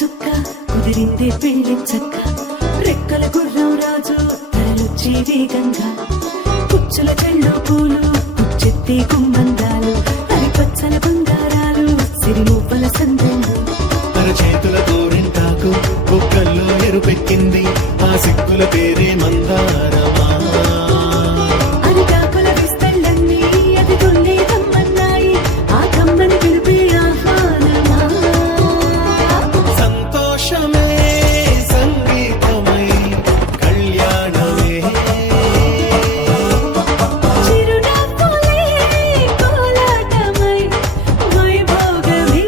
చుక్క కుదిరిందే పెళ్లి చక్క రెక్కల గుర్రం రాజు తరలొచ్చే వేగంగా పుచ్చుల చెళ్ళు పూలు పుచ్చెత్తే గుమ్మందాలు అరి పచ్చల బంగారాలు సిరిమూపల సందెండు తన చేతుల గోరింటాకు బొక్కల్లో ఎరుపెక్కింది ఆ సిక్కుల పేరే మందారమా అరిటాకుల విస్తళ్ళన్నీ అది తొల్లే కమ్మన్నాయి ఆ కమ్మని పిలిపే ఆహ్వానమా సంతోషమే సంగీతమై కళ్యాణమే చిరునవ్వులే కోలాటమై వైభోగమే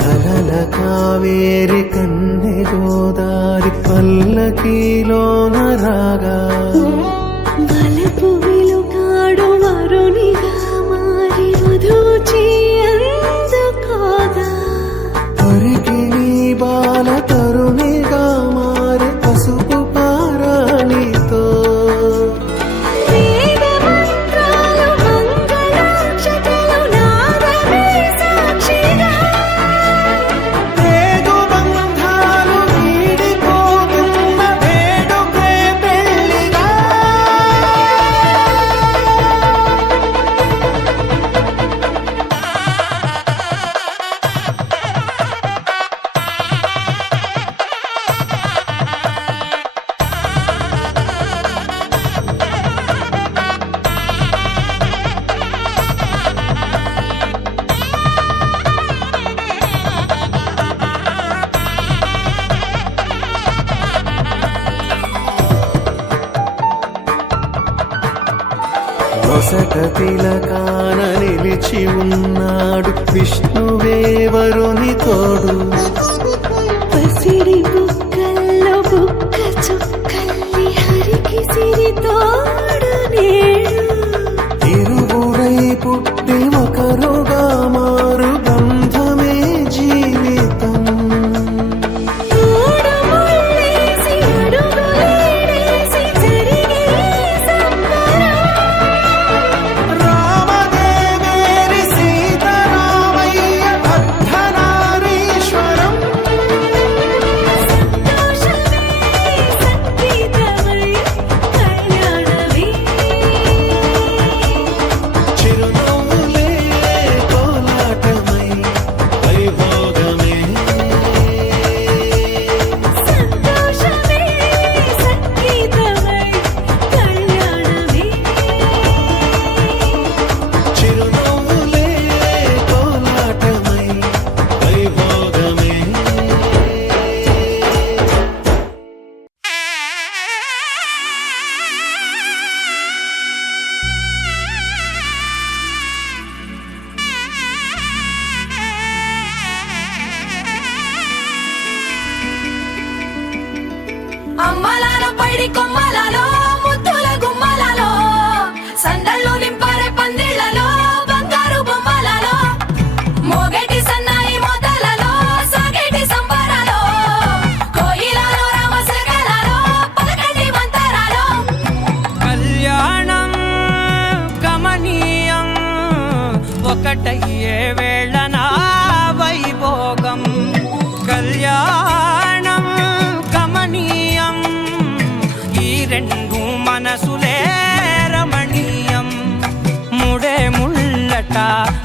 కలల కావేరి కన్నె గోదారి పల్లకీలోన రాగా వలపు వెలుగాడు వరునిగా మారి వధూచి అందుకోగా పరికి నీ బాల తరుణిగా మారి పసుపు పారాణితో వేద మంత్రాలు మంగళాక్షతలు నాదమే సాక్షిగా రేగు బంధాలు వీడిపోతున్న వేడుకే పెళ్లిగా నొసట తిలకాన నిలిచి ఉన్నాడు విష్ణువే వరుని తోడు పసిడి బుక్కల్లో బుక్క చుక్కల్లి హరికి సిరి తోడు నేడు ఇరువురై పుట్టి ఒకరుగా మారు బంధమే జీవితం మూడు ముళ్ళేసి అడుగులేసి జరిగే సంబరం రామదేవేరి సీతారామయ్య అర్ధనారీశ్వరం సంతోషమే సంగీతమై కళ్యాణమే చిరునవ్వులే కోలాటమై వైభోగమే సంతోషమే సంగీతమై కళ్యాణమే చిరునవ్వులే కోలాటమై వైభోగమే అమ్మలాల పైడి కొమ్మలలో ముద్దుల గుమ్మలలో సందళ్ళు నింపారే పందిళ్లలో బంగారు బొమ్మలలో మోగేటి సన్నాయి మోతలలో సాగేటి సంబరాలో కోయిలలో రామశకలలో పలకండి మంతరాలో కళ్యాణం గమనీయం ఒకటయ్యే వేళ నా వైభోగం కళ్యాణం గమనీయం ఈ రెండు మనసులే రమణీయం ముడే ముళ్ళట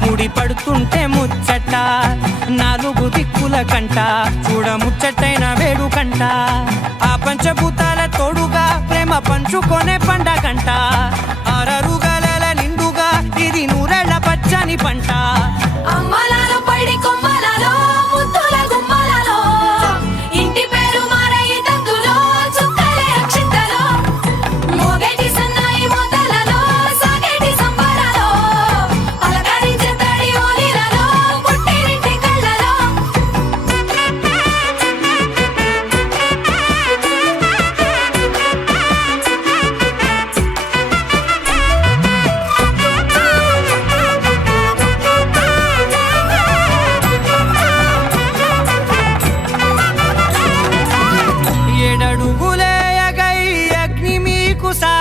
ముడి పడుతుంటే ముచ్చట నాలుగు దిక్కుల కంట చూడ ముచ్చటైన వేడుకంట ఆ పంచభూతాల తోడుగా ప్రేమ పంచుకొనే పండగంట అరరుగలల నిండుగా ఇది నూరెళ్ళ పచ్చని పంట అమ్మలాల పైడి కొమ్మలలో ముద్దుల గుమ్మలలో ఇంటి పేరు మారయి తందులో చుక్కలే అక్షింతలో మోగేటి సన్నాయి మోతలలో సాగేటి సంబరాలో పలకరించే తడి ఓలిలలో పుట్టినింటి కళ్ళలో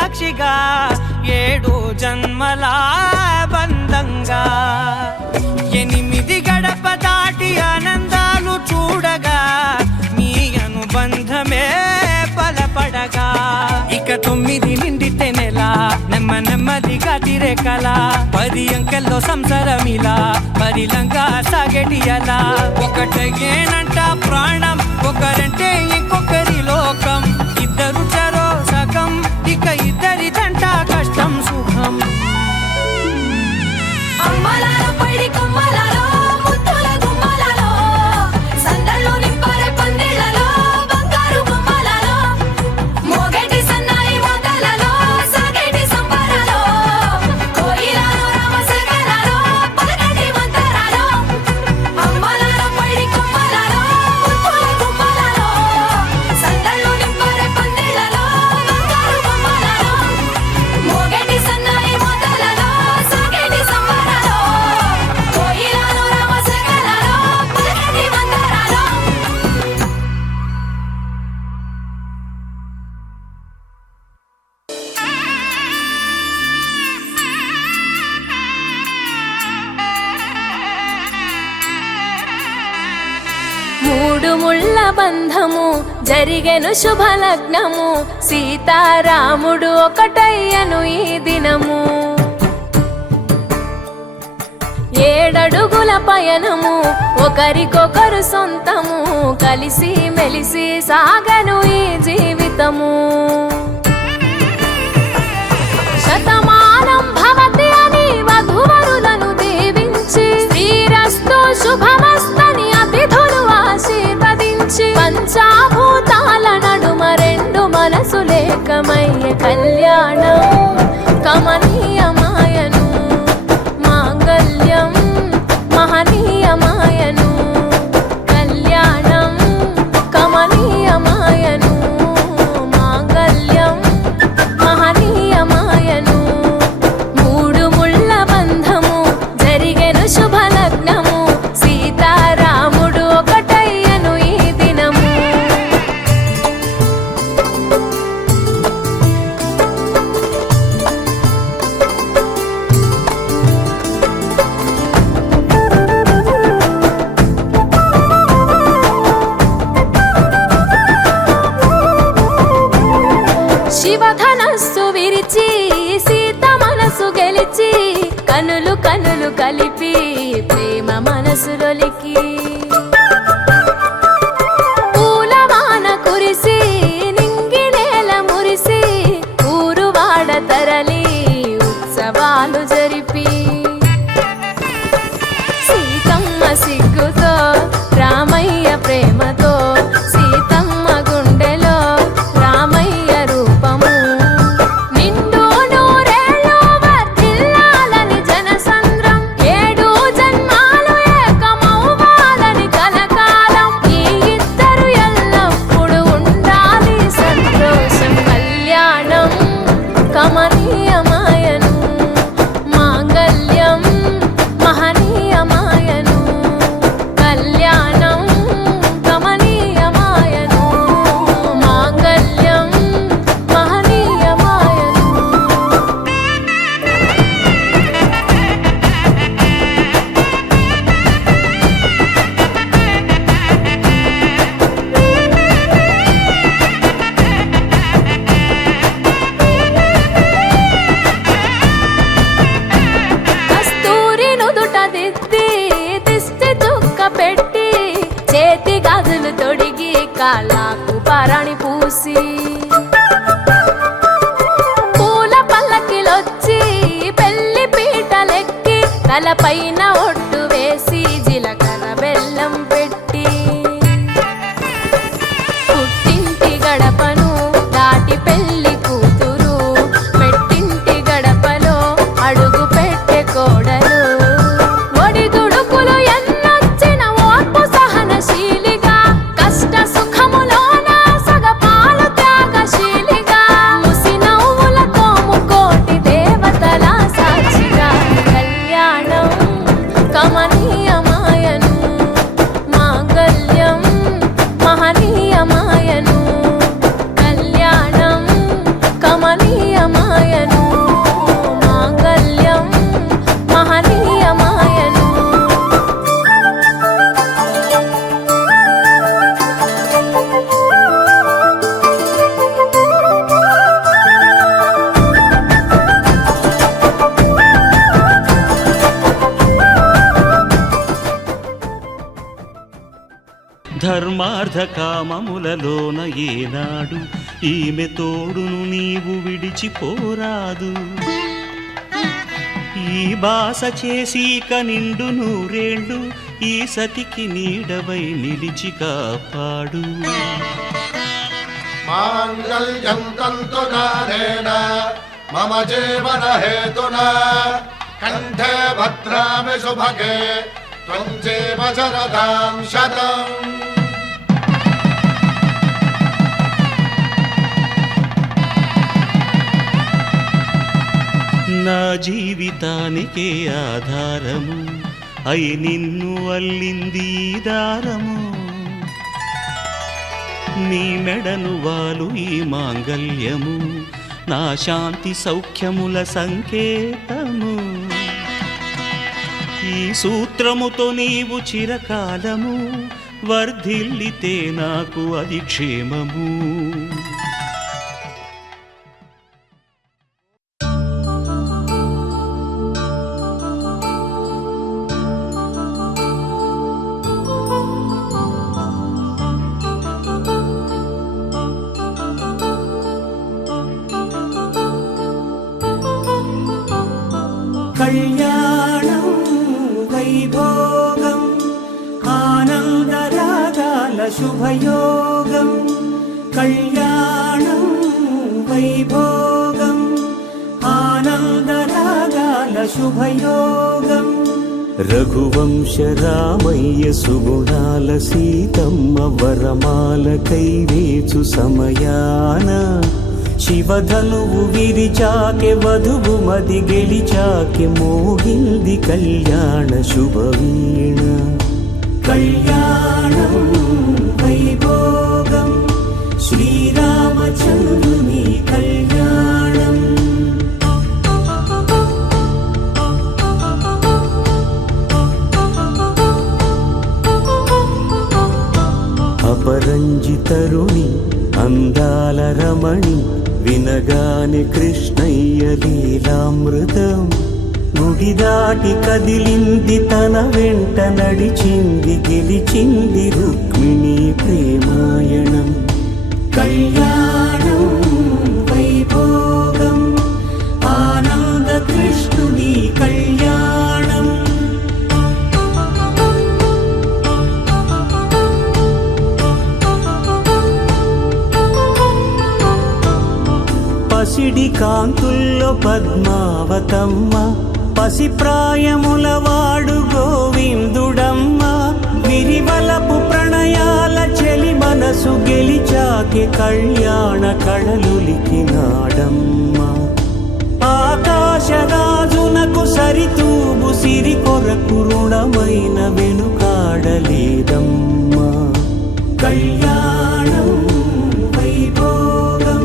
సాక్షిగా 7 జన్మల బంధంగా 8 గడప దాటి ఆనందాలు చూడగా మీ అనుబంధమే బలపడగా ఇక 9 నిండితే నెల నెమ్మదిగా తిరే కల 10 అంకెల్లో సంసారమిలా పరిలంగా సాగేటియలా ఒకటేనంట ప్రాణం ఒకరంటే ఇంకొకరి లోకం ఇద్దరు చరో సగం ఇక ఇద్దరి జంట కష్టం సుఖం అమ్మలాలో పడి కొమ్మలలో ముద్దుల గుమ్మలలో సందళ్ళు నింపరే పందిళ్ళలో బంగారు గుమ్మలలో మోగేటి సన్నాయి మోతలలో సాగేటి సంబరాలో కోయిలలో రామశకలలో పలకటి మంతరాలో అమ్మలాలో పడి కొమ్మలలో ముద్దుల గుమ్మలలో సందళ్ళు నింపరే పందిళ్ళలో బంగారు గుమ్మలలో మోగేటి సన్నాయి మోతలలో సాగేటి సంబరాలో కోయిలలో రామశకలలో పలకటి మంతరాలో మూడు ముళ్ళ బంధము జరిగెను శుభలగ్నము సీతారాముడు ఒకటయ్యను ఈ దినము 7 అడుగుల పయనము ఒకరికొకరు సొంతము కలిసి మెలిసి సాగను ఈ జీవితము శతమానం భవతి అని వధువరులను దీవించి శ్రీరస్తు శుభమస్తని అతిథులు ఆశీర్వదించి పంచాభూతాల నడుమ 2 మనసులేకమయ్యే కళ్యాణం కమనీయమాయను మాంగళ్యం మహనీయమాయను కళ్యాణం కమనీయమాయను మాంగళ్యం మహనీయమాయను 3 ముళ్ళ బంధము జరిగెను శుభలగ్నము సీతారాముడు ఒకటయ్యను ఈ దినము శివధనస్సు విరిచి సీత మనసు గెలిచి కనులు కనులు కలిపి ప్రేమ మనసులొలికి పూలవాన కురిసి నింగి నేల మురిసి ఊరువాడ తరలి ఉత్సవాలు జరిపి సీతమ్మ సిగ్గుతో రామయ్య ప్రేమతో సీతమ్మ గుండెలో రామయ్య రూపము నిండు నూరేళ్ళు వర్ధిల్లాలని జనసంద్రం 7 జన్మాలు ఏకమవ్వాలని కలకాలం ఈ ఇద్దరు ఎల్లప్పుడూ ఉండాలి సంతోషం కళ్యాణం కమనీయమాయను మాంగళ్యం మహనీయమాయను కళ్యాణం కమనీయమాయను మాంగళ్యం మహనీయమాయను కస్తూరి నుదుట దిద్ది దిష్టి చుక్క పెట్టి చేతి గాజులు తొడిగి కాళ్ళకు పారాణి పూసి పూల పల్లకిలొచ్చి పెళ్లి పీటలెక్కి తలపైన ఒట్టు వేసి జీలకర్ర బెల్లం పెట్టి పుట్టింటి గడపను దాటి పెళ్లి కూతురు పెట్టింటి గడపలో అడుగు పెట్టే కోడలు ఒడిదుడుకులు ఎన్నొచ్చిన ఓర్పు సహనశీలిగా కష్ట సుఖములోన సగపాలు త్యాగశీలిగా ముసి నవ్వులతో ముకోటి దేవతల సాక్షిగా కళ్యాణం కమనీయమాయను మాంగళ్యం మహనీయమాయను కళ్యాణం కమనీయమాయను ధర్మార్థ కామములలోన ఏనాడు ఈమె తోడును నీవు విడిచిపోరాదు. ఈ బాస చేసి నిండు నూరేళ్ళు ఈ సతికి నీడవై నిలిచి కాపాడు. మాంగళ్యం తంతునానేన మమ జీవన హేతునా కంఠే భద్రామి శుభగే త్వం జీవ శరదాం శతం. నా జీవితానికే ఆధారము అయి నిన్ను అల్లింది ఈ దారము. నీ మెడను వాలు ఈ మాంగల్యము నా శాంతి సౌఖ్యముల సంకేతము. ఈ సూత్రముతో నీవు చిరకాలము వర్ధిల్లితే నాకు అది క్షేమము. కళ్యాణం వైభోగం ఆనందరాగాల శుభయోగం. కళ్యాణం వైభోగం ఆనందరాగాల శుభయోగం. రఘువంశ రామయ్య సుగుణాల సీతమ్మ వరమాల కైవేచు సమయాన శివధనువు విరిచాకె వధువు మది గెలిచాకె మోగింది కళ్యాణ శుభవీణ. కళ్యాణం వైభోగం శ్రీరామచంద్రుని కళ్యాణం. అపరంజితరుణి అందాల రమణి వినగానే కృష్ణయ్య లీలామృతం. గుడి దాటి కదిలింది తన వెంట నడిచింది గెలిచింది రుక్మిణి ప్రేమాయణం. కళ్యాణం వైభోగం ఆనంద కృష్ణుని కళ్యాణం. పసిడి కాంతుల్లో పద్మావతమ్మ పసిప్రాయముల వాడు గోవిందుడమ్మ. విరివలపు ప్రణయాల చెలి మనసు గెలిచాకె కళ్యాణ కళలులికినాడమ్మ. ఆకాశరాజునకు సరితూబు సిరి కొరకు రుణమైన వెనుకాడలేదమ్మా. కళ్యాణం వైభోగం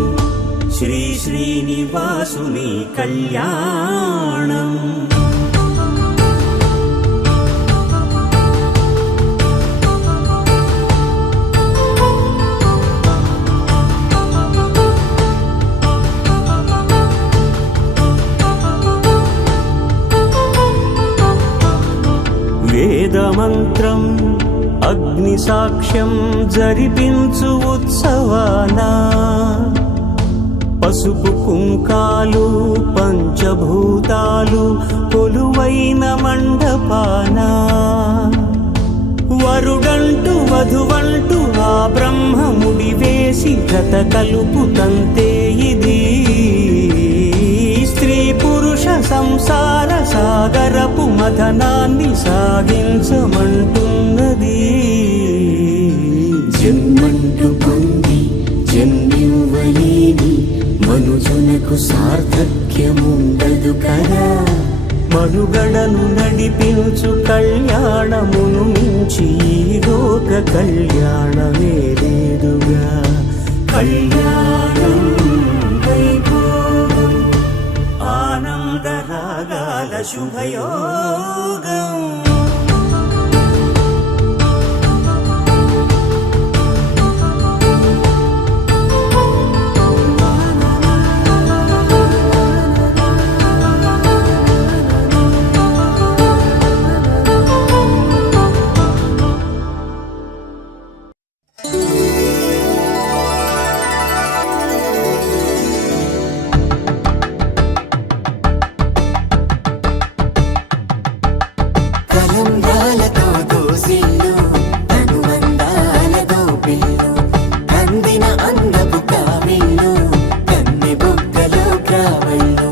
శ్రీ శ్రీనివాసుని కళ్యాణం. వేదమంత్రం అగ్ని సాక్ష్యం జరిపించు ఉత్సవానా. పసుపు కుంకాలు పంచభూతాలు కొలువైన మండపాన. వరుడంటూ వధువంటూ ఆ బ్రహ్మముడి వేసి జత కలుపుతంతే ఇది. స్త్రీ పురుష సంసార సాగరపు మథనాన్ని సాగించమంటున్నది. జన్మంటూ పొంది జన్మివ్వలేని మనుజునకు సార్థక్యముండదు కదా. మనుగడను నడిపించు కళ్యాణమును మించి ఈ లోక కళ్యాణమే లేదుగా. కళ్యాణం వైభోగం ఆనందరాగాల శుభయోగం. రావళ్ళు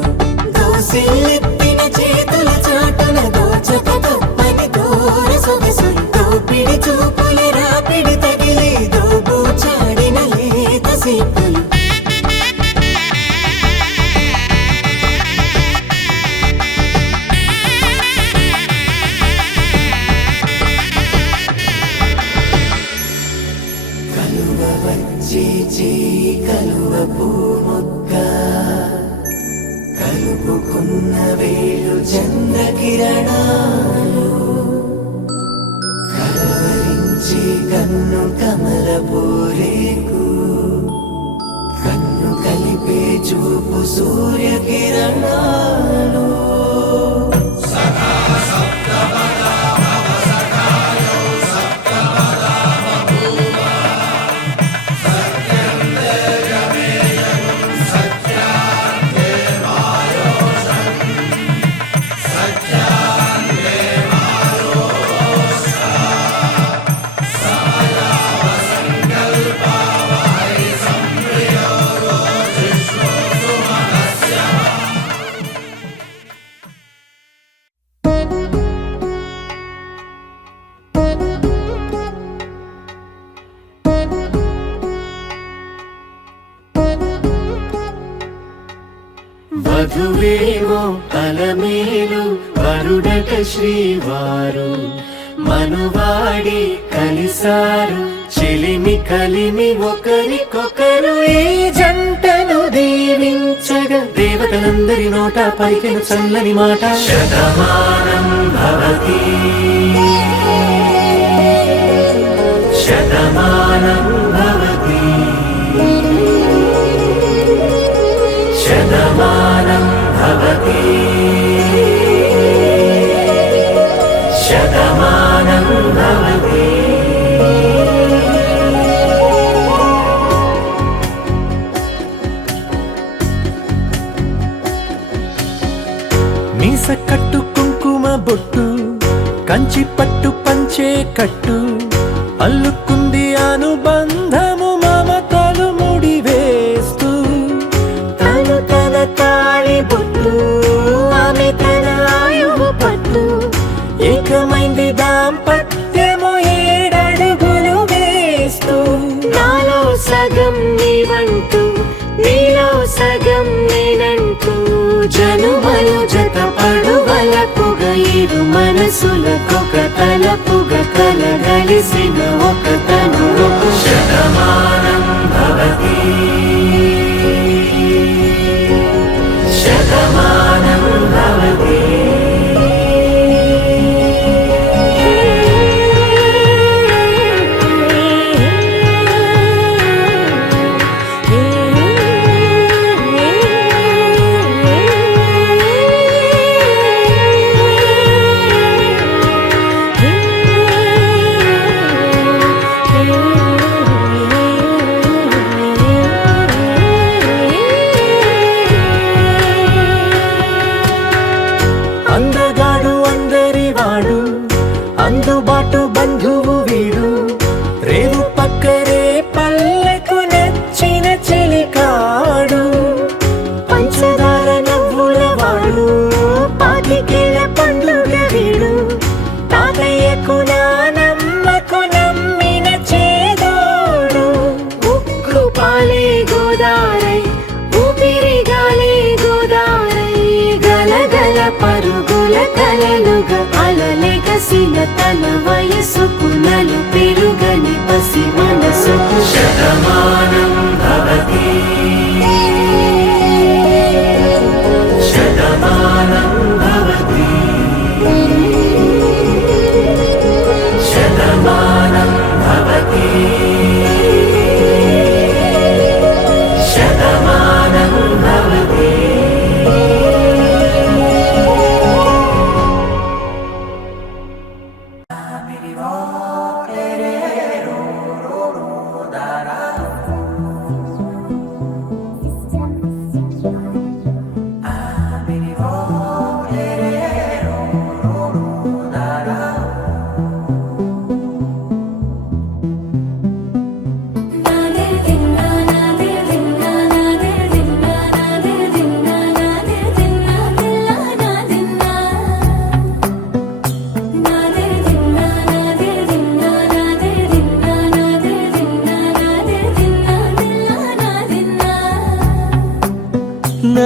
దోసిల్లెత్తిన చేతుల చాటున దోచక తప్పని దూర సొగసులు దోపిడి చూపుల రాపిడి తగిలి దోబూచాడిన లేత సీపులు కలువ వచ్చి చేయి కలువ పూమొక్క కలుపుకున్న వేలు చంద్రకిరణాలు కలవరించి కన్ను కమల పూరేకు కన్ను కలిపే చూపు సూర్యకిరణాలు వధువేమో అలమేలు వరుడట శ్రీవారు మనువాడి కలిసారు చెలిమి కలిమి ఒకరికొకరు ఈ జంటను దీవించగా దేవతలందరి నోట పలికిన చల్లని మాట శతమానం భవతి శతమానం భవతి శతమానం భవతి శతమానం భవతి మీస కట్టు కుంకుమ బొట్టు కంచి పట్టు పంచే కట్టు అల్లుకుంది అనుబంధము మమతలు ముడివేస్తూ తను తన తాళి బొట్టు ఆమె తన ఆయువు పట్టు ఏకమైంది దాంపత్యము 7 అడుగులు వేస్తూ నాలో సగం నీవంటూ నీలో సగం నేనంటూ జనుమలు జత పడువలపుగ ఇరు మనసులకొక తలపుగ కలగలిసిన ఒక తను శతమానం భవతి శతమానం భవతి అందగాడు అందరివాడు అందుబాటు బంధువు వీడు రేవు పక్కరే పల్లెకు నచ్చిన చెలికాడు పంచదార నవ్వుల వాడు పాతికేల పండుగ వీడు తాతయ్యకు నానమ్మకు నమ్మిన చేదోడు ఉక్కు పాలే గోదారై ఊపిరిగాలే గోదారై గలగల పరుగుల కలలుగా అలలెగసిన తన వయసుకు నలు పెరుగని పసి మనసుకు శతమానం భవతి శతమానం భవతి శతమానం భవతి శతమానం భవతి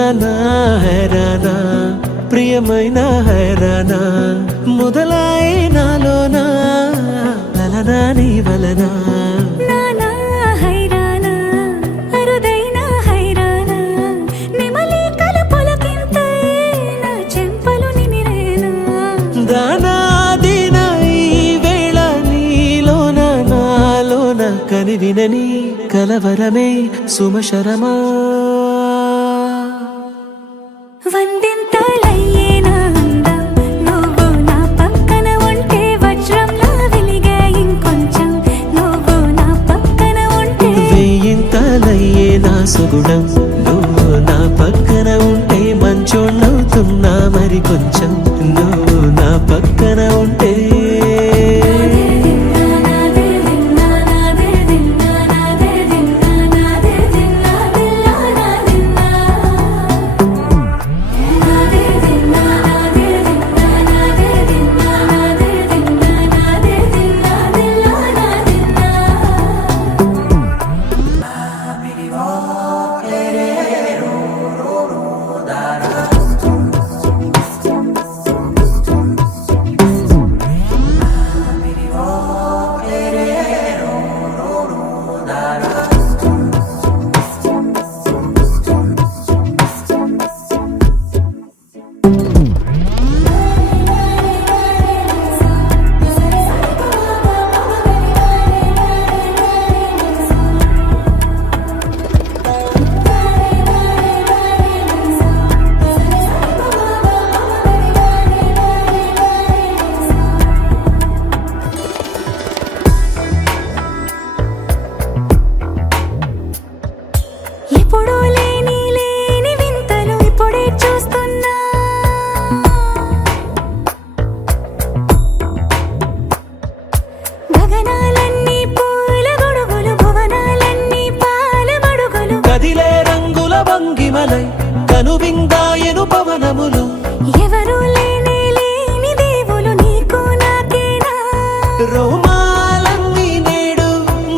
హైరానా హైరానా ప్రియమైన హైరానా మొదలై నాలోనా లలనా నీ వలనా నానా హైరానా అరుదైన హైరానా నెమలి కలుపులకింతై నా చెంపలు నిమిరేనా దానా దిన ఈ వేళ నీలోన నాలోన కనివినని కలవరమే సుమశరమా వందింతలయ్యే నా అందం నువ్వు నా పక్కన ఉంటే వజ్రంలా వెలిగే ఇంకొంచెం నువ్వు నా పక్కన ఉంటే వేయింతలయ్యే నా సుగుణం నువ్వు నా పక్కన ఉంటే మంచోణ్ణవుతున్నా మరి కొంచెం నువ్వు నా పక్కన ఉంటే ఎప్పుడూ లేని వింతలు ఇప్పుడే చూస్తున్నా గగనాలన్నీ పూల గొడుగులు భువనాలన్నీ పాల మడుగులు కదిలే రంగుల భంగిమలై కనువిందాయను పవనములు ఎవరు లేని దేవులు నీకు నాకేనా రోమాలన్నీ నేడు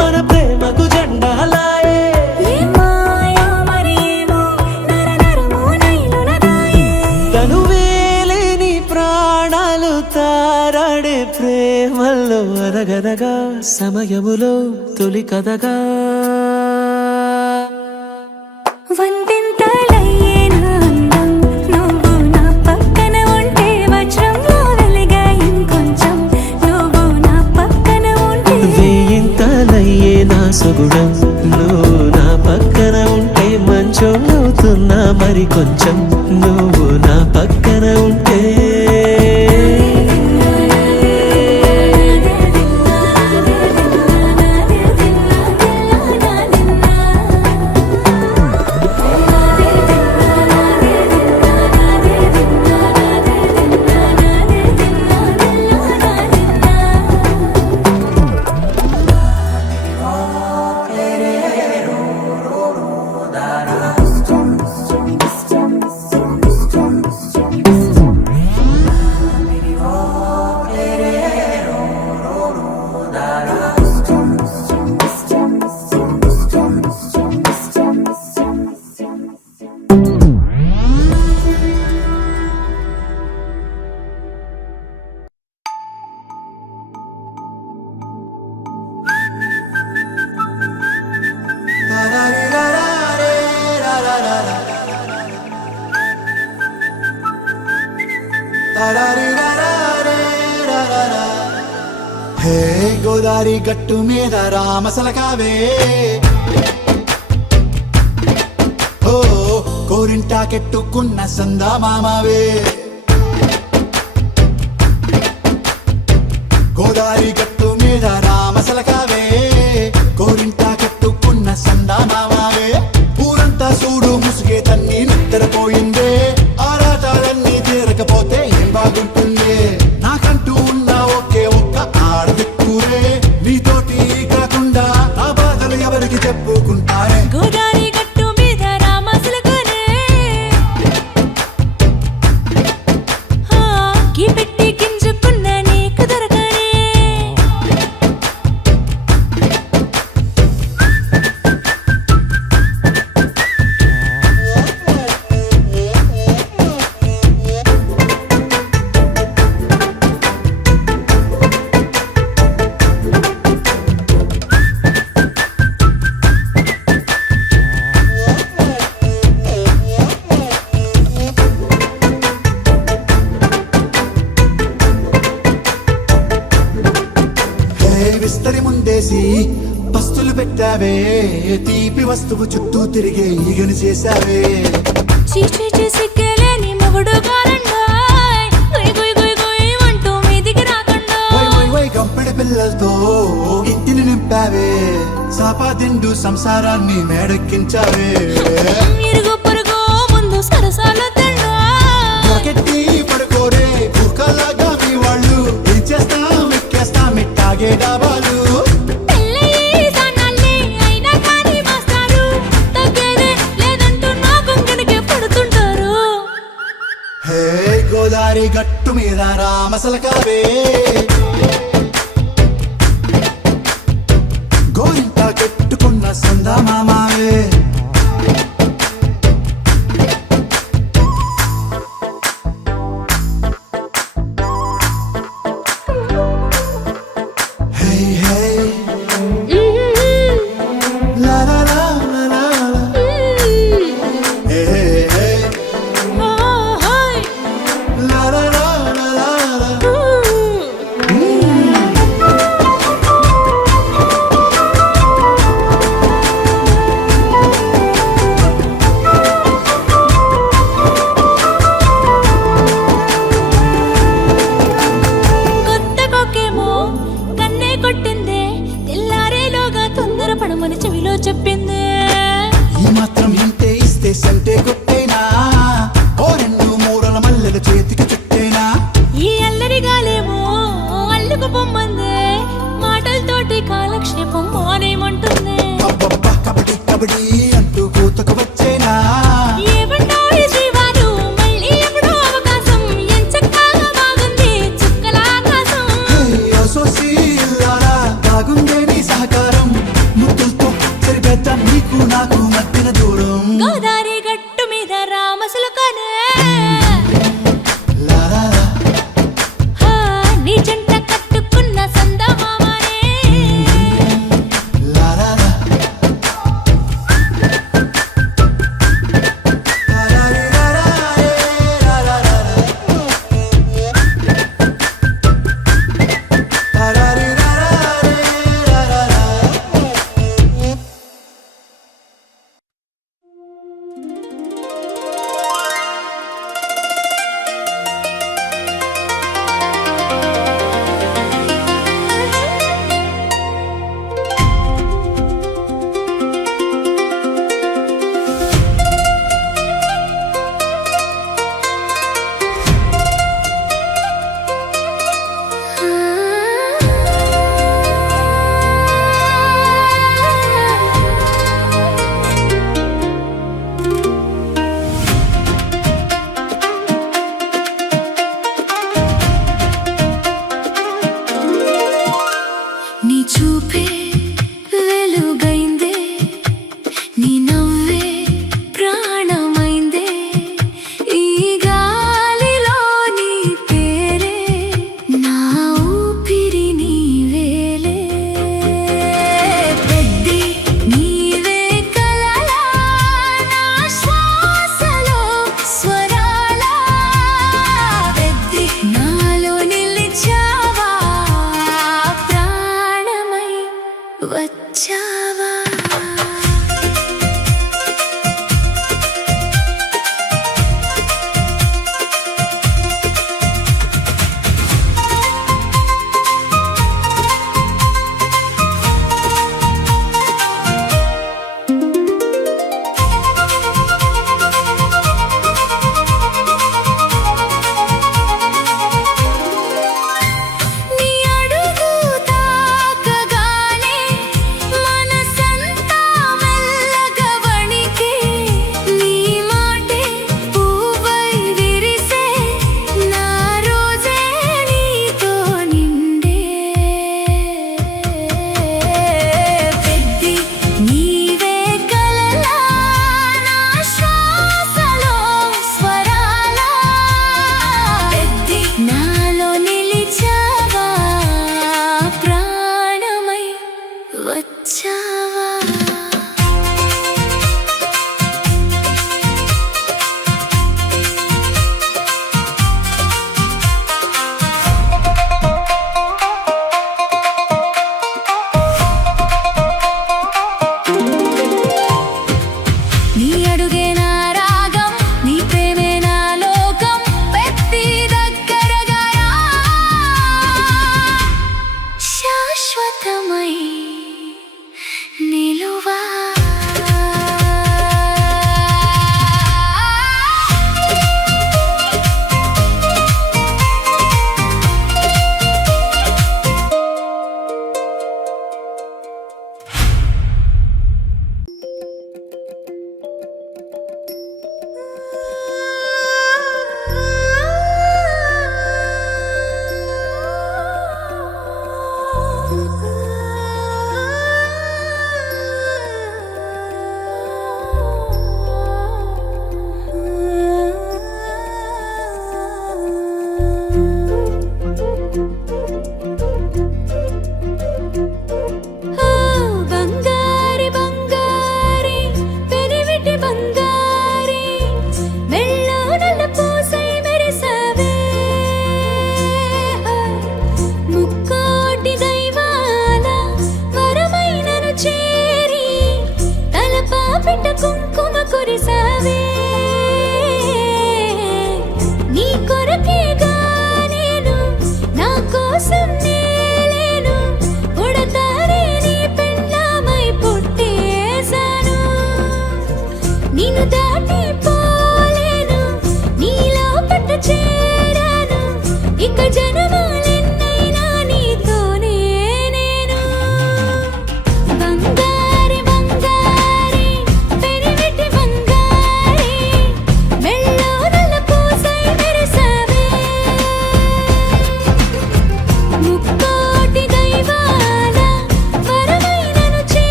మన ప్రేమకు జెండాలాయే ఏ మాయో మరేమో నరనరమో నైలునదాయే తనువేలేని ప్రాణాలు తారాడే ప్రేమల్లో అనగనగా సమయములో తొలి కథగా వందింతలయ్యే నా అందం నువ్వు నా పక్కన ఉంటే వజ్రంలా వెలిగే ఇంకొంచెం నువ్వు నా పక్కన ఉంటే వేయింతలయ్యే నా సుగుణం నువ్వు నా పక్కన ఉంటే మంచోణ్ణవుతున్నా మరి కొంచెం నువ్వు నా పక్కన ఉంటే హే గోదారి గట్టు మీద రామసలకావే ఓ కోరింటాకెట్టుకున్న సందా మామావే గోదారి గట్టు మీద రామసలకావే కోరింటాకెట్టుకున్న సందా మామావే ఊరంతా చూడు ముసుగే తన్ని నిద్రపోయిందే ఆరాటాలన్నీ తీరకపోతే ఏం బాగుంటుంది నాకంటూ ఉన్న ఒకే ఒక్క ఆడదిక్కురే నీతోటి కాకుండా నా బాధలు ఎవరికి చెప్పుకుంటారే గోదారి గట్టు మీద రామసలకనే విస్తరి ముందేసి పస్తులు పెట్టావే తీపి వస్తువు చుట్టూ తిరిగే ఈగను చేశావే చీచీ సిగ్గలేని మొగుడు గారండాయ్ గుయ్ గుయ్ గుయ్ గుయ్ అంటూ మీదికి రాకుండా వై వై వై గంపెడి పిల్లలతో ఇంటిని నింపావే సాపాదిండు సంసారాన్ని మేడెక్కించావే ఇరుగు పొరుగు ముందు సరసాలు నాకెట్టి పడుకోరే కుక్కలాగా మీ వాళ్ళు ఏం చేస్తాం ఎక్కేస్తాం ఇట్టాగే డాబాలు హే గోదారి గట్టు మీద రామసలకావే గోరింట కట్టుకున్న సందా మామావే Hey, hey, la la la la la la. Hey, hey, hey, la la la la la la.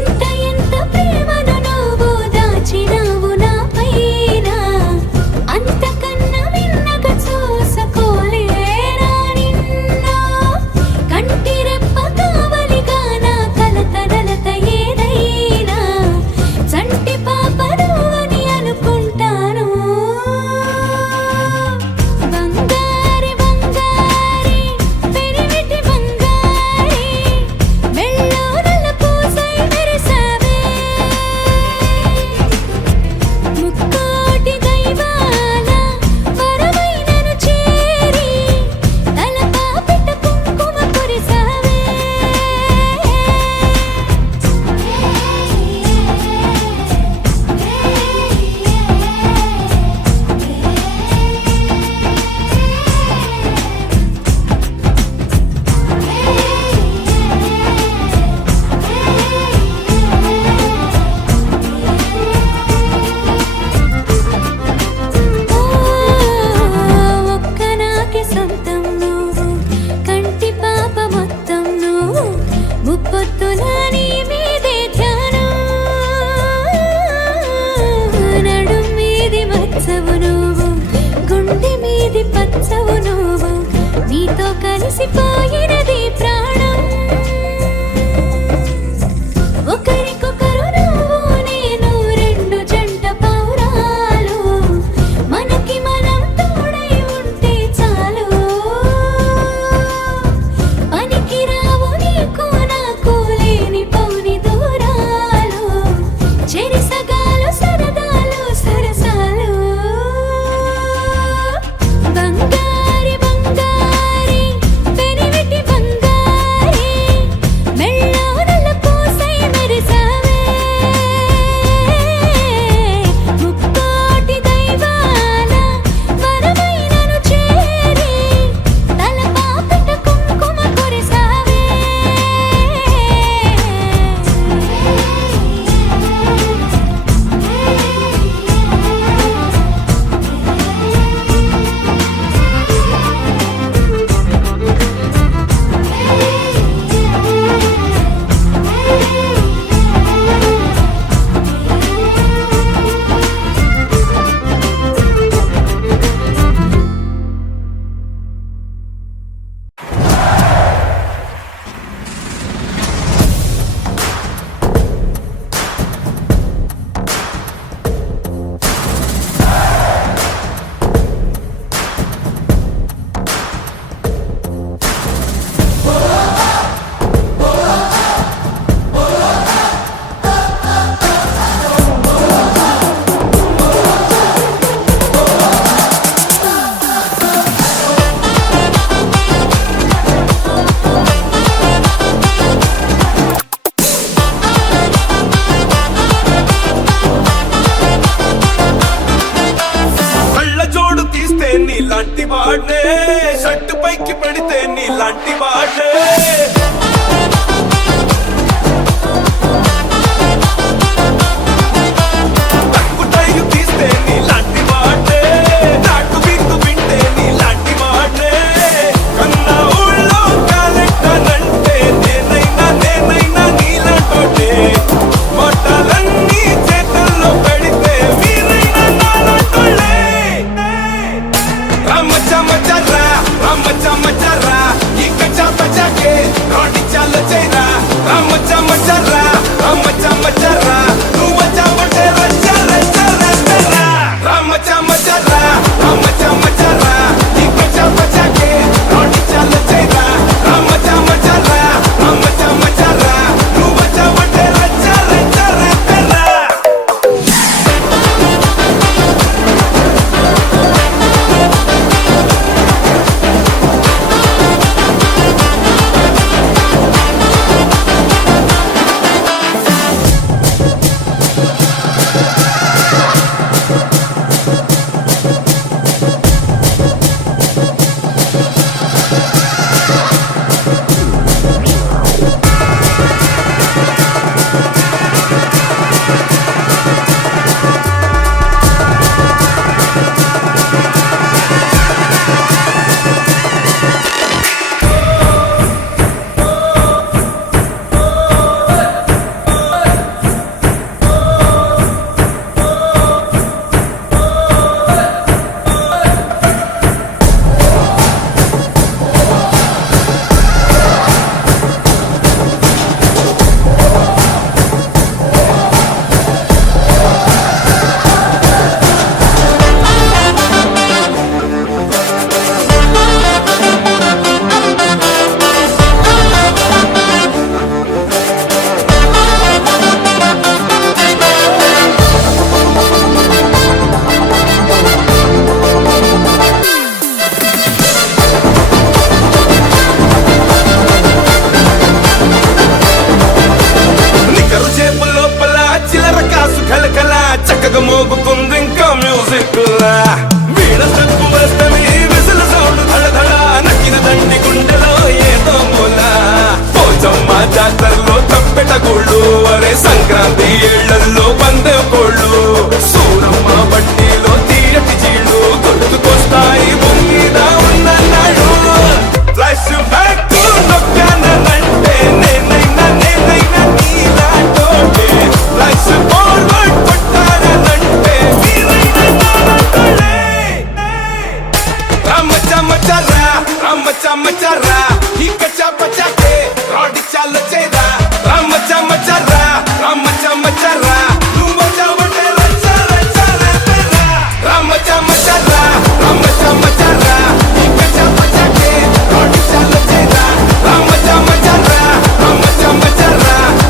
ఎంత ఎంత ప్రేమను నువ్వు దాచినావు నా పైన అంతకన్నా విన్నగా చూసుకోలేరా నిన్ను కంటి రెప్ప కావలిగా నా కలతనలత ఏదైనా చంటి పాపను అని అనుకుంటాను బంగారి బంగారి పెరిమిటి బంగారి వెళ్ళోరల పూసై మెరిసావే ముక్కోటి దైవాల వరమైనను చేరి తలపాపిట కుంకుమ కురిసావే ఒక్క నాకి సొంతం నువ్వు కంటి పాప మొత్తం నువ్వు ముప్పొత్తుల నీ మీదే ధ్యానం నడుం మీది మచ్చవు నువ్వు గుండె మీది పచ్చవు నువ్వు నీతో కలిసిపోయినది ప్రాణం ఒకరికొకరు నువ్వు నేను రెండు జంట పౌరాలు మనకి మనం తోడై ఉంటే చాలు పనికి రావు నీకు నాకు లేని పౌని దూరాలు చెరిసగాలు సరదాలు సరసాలు బంగారి బంగారి పెరిమిటి సంక్రాంతి ఏళ్లలో పందె కోళ్ళు సూరమ్మ బట్టిలో తీరటి జీళ్ళు గుర్తుకొస్తాయి భూమిద ఉన్నన్నాడు ఫ్లాష్ బ్యాక్ నొక్కానంటే నేనైనా నీలాంటోటే ఫ్లాష్ ఫార్వర్డ్ కొట్టానంటే రామచమచరా ఈ కచ్చా పచాకే రాడి చాల చేరా రామచమచరా నువ్వు చావటే రచ్చా రామచమచరా ఈ కచ్చా పచాకే రాడి చాల చేరా రామచమచరా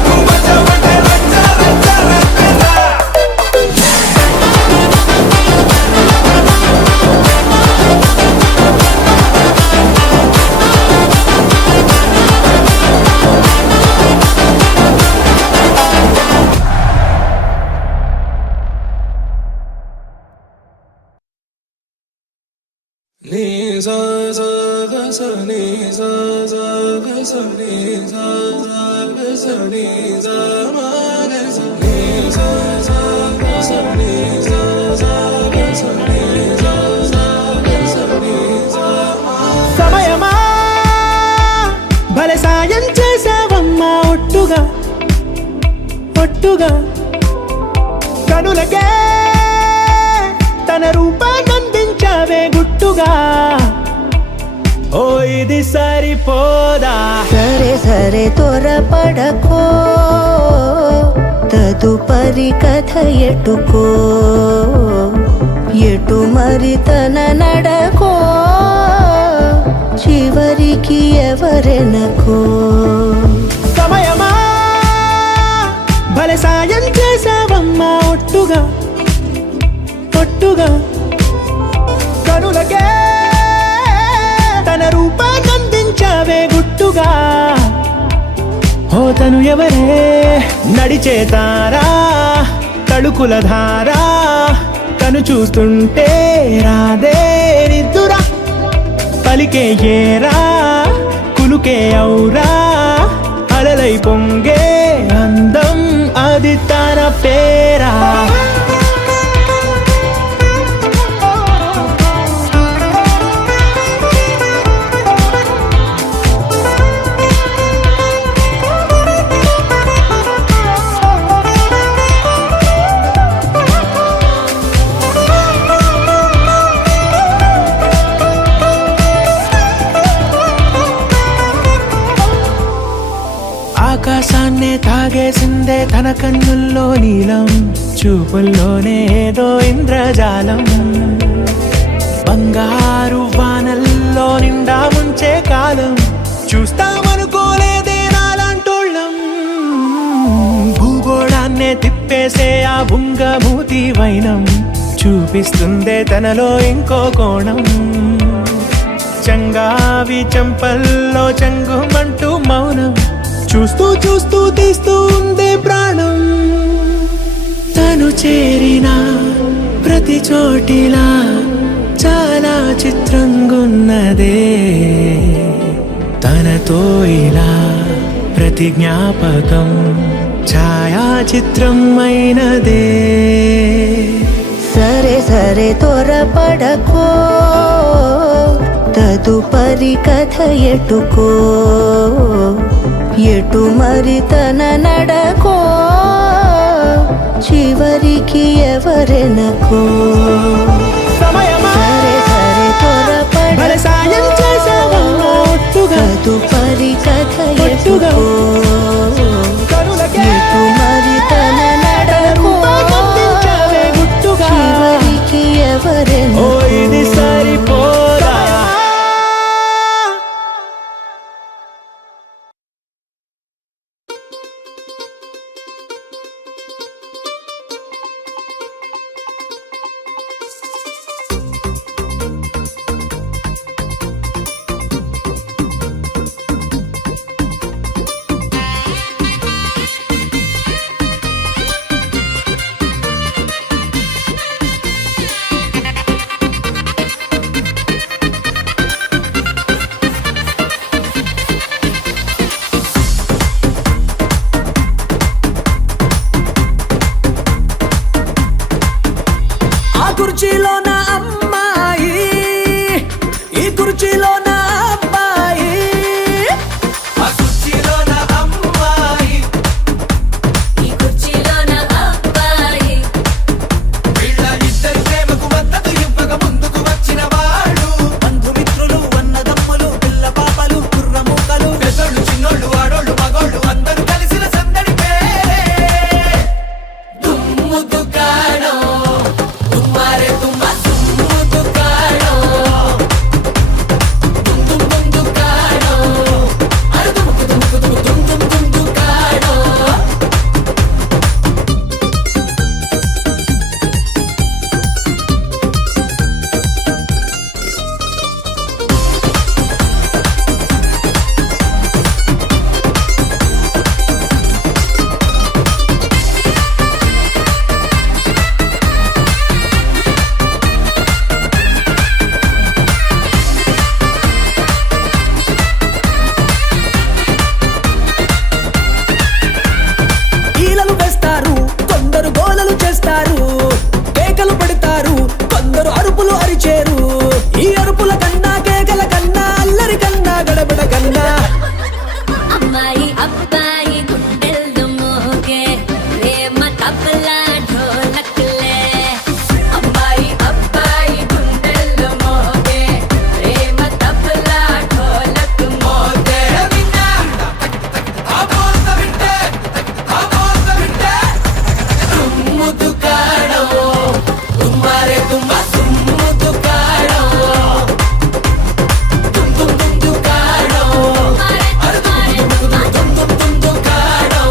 నువ్వు చావటే రచ్చా సమయమా భలే సాయం చేసావమ్మా ఒట్టుగా కనులకే తన రూపాన్నందించావే గుట్టుగా ఓ ఇది సరిపోదా సరే సరే త్వరపడకో తదుపరి కథ ఎటుకో ఎటు మరి తన నడకో చివరికి ఎవరెనకో సమయమా భలే సాయం చేసావమ్మా ఒట్టుగా కనులకే తన రూపాన్నందించావే గుట్టుగా ఓ తను ఎవరే నడిచే తారా తళుకుల ధారా తను చూస్తుంటే రాదే నిద్దురా పలికే ఏరా కులుకే ఔరా అలలై పొంగే అందం అది తన పేరా ఆకాశాన్నే తాగేసిందే తన కన్నుల్లో నీలం చూపుల్లోనే ఏదో ఇంద్రజాలం బంగారు వానల్లో నిండా ముంచే కాలం చూస్తామనుకోలేదే నాలాంటోళ్ళం భూగోళాన్నే తిప్పేసే ఆ బుంగమూతి వైనం చూపిస్తుందే తనలో ఇంకో కోణం చంగావి చంపల్లో చంగుమంటూ మౌనం చూస్తూ తీస్తూ ఉందే ప్రాణం తను చేరిన ప్రతి చోటిలా చాలా చిత్రంగున్నదే తనతో ఇలా ప్రతి జ్ఞాపకం ఛాయాచిత్రం అయినదే సరే సరే త్వరపడకో తదుపరి కథ ఎటుకో ఎటు మరి తన నడకో చివరికి ఎవరెనకో సరే సరే త్వరపడ సాయం చేసావమ్మా ఒట్టుగా తదుపరి కథ ఎటుకో ఎటు మరి తన నడకో చివరికి ఎవరెనకో ఇది సరిపోదా కుర్చీలో నా అమ్మాయి, ఈ కుర్చీలో నా అబ్బాయి, ఆ కుర్చీలో నా అమ్మాయి, ఈ కుర్చీలోన అబ్బాయి వీళ్ళ ఇద్దరి ప్రేమకు మద్దతు ఇవ్వక ముందుకు వచ్చిన వాడు. బంధుమిత్రులు అన్నదమ్ములు పిల్ల పాపలు కుర్రమూకలు పెద్దోళ్ళు చిన్నోళ్ళు ఆడోళ్ళు మగోళ్ళు అందరూ కలిసిన సందడి పేరే దుమ్ము దుకాణం. దుమ్మారే దుమ్మ దుమ్ము దుకాణం, దుమ్ దుమ్ దుమ్ దుకాణం, అరే దుమ్ముకు దుమ్ముకు దుమ్ము దుమ్ దుమ్ దుమ్ దుకాణం. ఈలలు వేస్తారు, కొందరు గోలలు చేస్తారు, కేకలు పెడతారు, కొందరు అరుపులు అరిచేరు. ఈ అరుపుల కన్నా కేకల కన్నా అల్లరి కన్నా గడబడ కన్నా అమ్మాయి అబ్బాయి గుండెల్లో మోగే ప్రేమ తబలా ఢోలక్లే. అమ్మాయి అబ్బాయి గుండెల్లో మోగే ప్రేమ తబలా ఢోలక్ మోగే. దుమ్ము దుకాణం, దుమ్మారే దుమ్మ దుమ్ము దుకాణం, దుమ్ దుమ్ దుమ్ దుకాణం, అరే దుమ్ముకు దుమ్ముకు దుమ్ దుమ్ దుమ్ దుకాణం.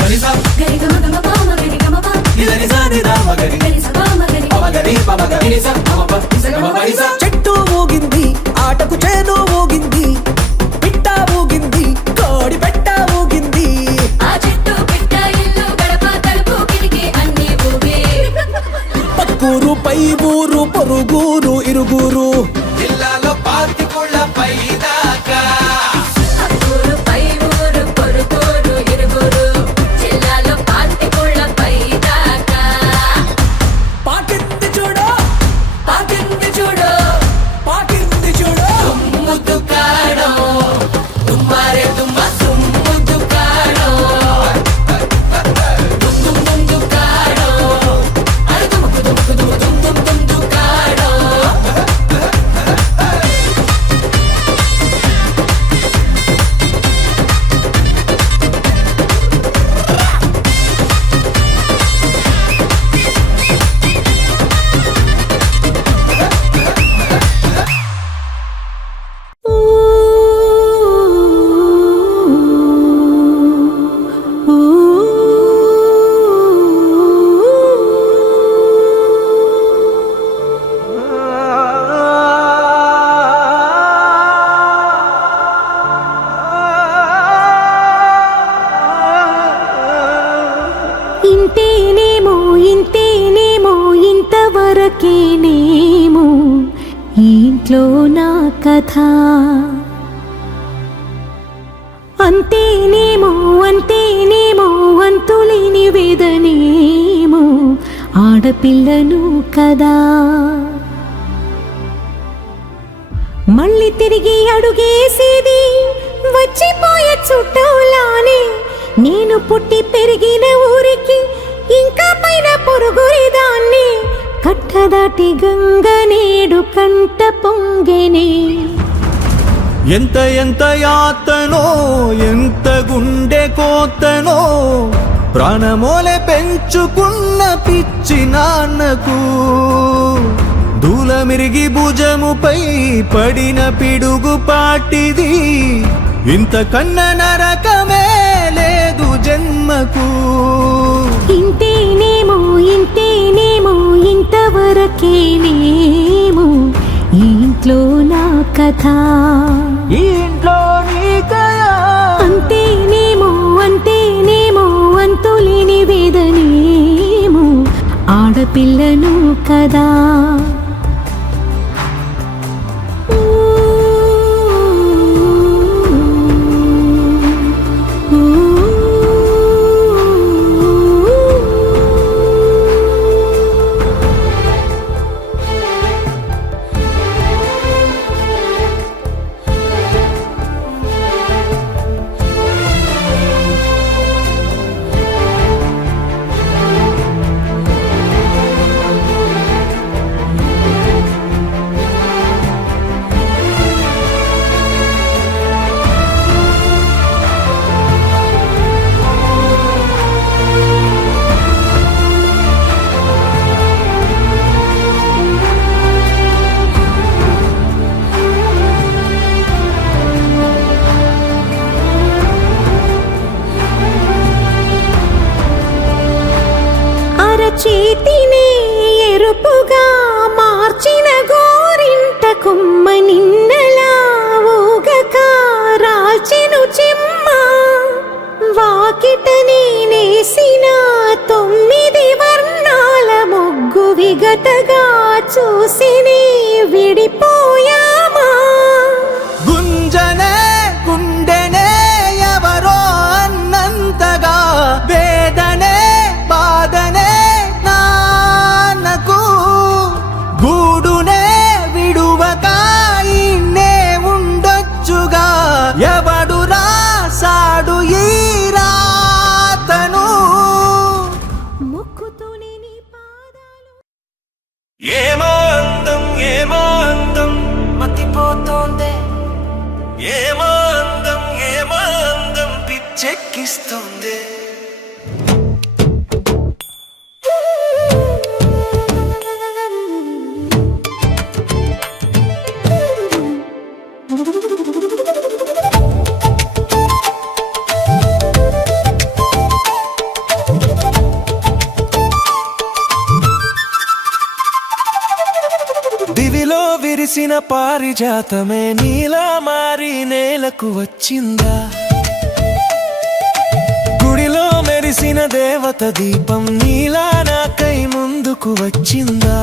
మరిసా గరిగమ గమ పామ గరిగమ పా నిదని సాని రామగరి గరిస పామ గరి పమగరి పమగరి నిస పమప నిస గమ పైసా. చెట్టు ఊగింది, ఆటకు చేను ఊగింది, పిట్ట ఊగింది, కోడి పెట్ట ఊగింది. ఆ చెట్టు పిట్ట ఇల్లు గడప తలుపు కిటికీ అన్ని ఊగే. పక్కూరు పై ఊరు పొరుగురు ఇరుగురు జిల్లాలో పాతికుళ్ళ పైదాకా అక్కూరు పై ఊరు పొరుగురు ఇరుగురు జిల్లాలో పాతికుళ్ళ పై దాకా. పాకింది చూడు, పాకింది చూడు పాకింది చూడు. దుమ్ము దుకాణం, దుమ్మారే దుమ్మ దుమ్ము దుకాణం, దుమ్ దుమ్ దుమ్ దుకాణం, అరే దుమ్ముకు దుమ్ముకు దుమ్ము దుమ్ దుమ్ దుమ్ దుకాణం. ఇంతేనేమో ఇంతేనేమో ఇంతవరకేనేమో ఈ ఇంట్లో నా కథ. అంతేనేమో అంతేనేమో అంతులేని వేదనేమో ఆడపిల్లను కదా. మళ్ళీ తిరిగి అడుగేసేది వచ్చిపోయే చుట్టూలానే. నేను పుట్టి పెరిగిన ఊరికి ఇంకా పైన పొరుగురిదాన్ని. కట్టదాటి గంగ నేడు కంట పొంగెనే. ఎంత ఎంత యాతనో ఎంత గుండె కోతనో ప్రాణమోలే పెంచుకున్న పిచ్చి నాన్నకు దూలమిరిగి భుజముపై పడిన పిడుగు పాటిది ఇంతకన్నా నరకమే లేదు జన్మకు. ఇంతేనేమో ఇంతేనేమో ఇంతవరకేనేమో ఈ ఇంట్లో నా కథ. ఈ ఇంట్లో నీ కయా పిల్లను కదా. చేతినే ఎరుపుగా మార్చిన గోరింట కొమ్మ నిన్నలా ఊగక రాల్చెను చెమ్మ. వాకిట నేనేసిన 9 వర్ణాల ముగ్గు విగతగా చూసినే విడిపోయామా. గుంజనే గుండెనే ఎవరో అన్నంతగా వేదనే బాధనే నాన్నకు గూడునే విడువక ఇన్నే ఉండొచ్చుగా. ఎవడు రాసాడు ఈ రాతను మొక్కుతూనే నీ పాదాలు. ఏమో అందం మతిపోతోందే, ఏమో అందం పిచ్చెక్కిస్తుంది. దివిలో విరిసిన పారిజాతమే నీలా మారి నేలకు వచ్చిందా. గుడిలో మెరిసిన దేవత దీపం నీలా నాకై ముందుకు వచ్చిందా.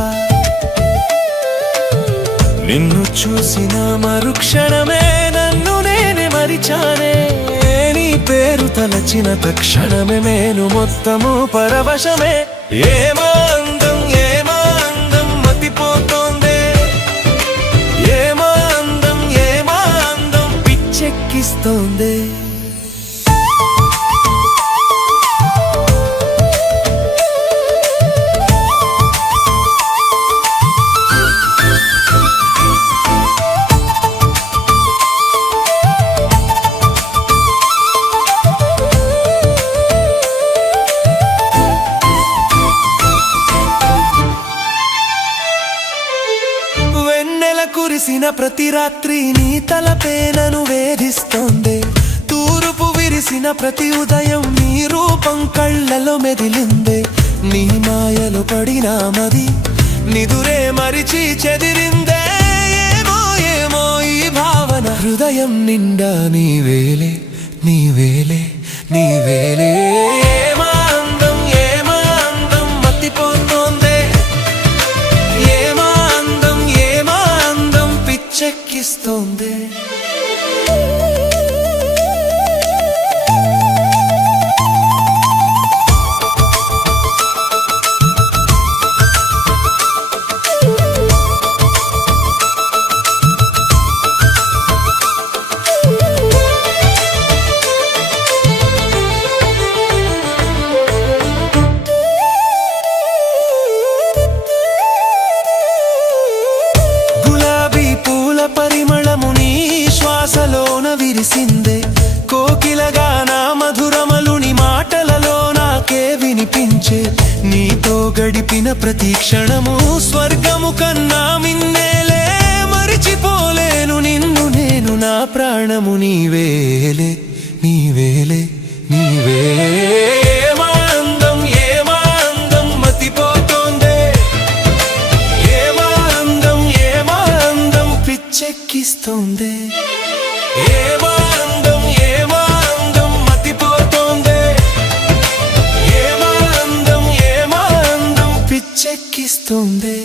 నిన్ను చూసిన మరుక్షణమే నన్ను నేనే మరిచానే. నీ పేరు తలచిన తక్షణమే మేను మొత్తము పరవశమే. ఏమో అందం మతిపోతోందే, ఏమో అందం పిచ్చెక్కిస్తోందే. కురిసిన ప్రతి రాత్రి నీ తలపేనను వేధిస్తోంది. తూర్పు విరిసిన ప్రతి ఉదయం నీ రూపం కళ్ళలో మెదిలిందే. నీ మాయలు పడినామది నిదురే మరిచి చెదిరిందే. ఏమో ఈ భావన హృదయం నిండా నీవేలే. ఏమో అందం మతిపోతోందే, ఏమో అందం పిచ్చెక్కిస్తోందే. పరిమళము నీ శ్వాసలోన విరిసిందే. కోకిలగా నా మధురమలుని మాటలలో నాకే వినిపించే. నీతో గడిపిన ప్రతి క్షణము స్వర్గము కన్నా మిన్నేలే. మరిచిపోలేను నిన్ను నేను, నా ప్రాణము నీవేలే. ఏమో అందం మతిపోతోందే, ఏమో అందం పిచ్చెక్కిస్తోందే. ఏమో అందం మతిపోతోందే, ఏమో అందం పిచ్చెక్కి చిలికిస్తుంది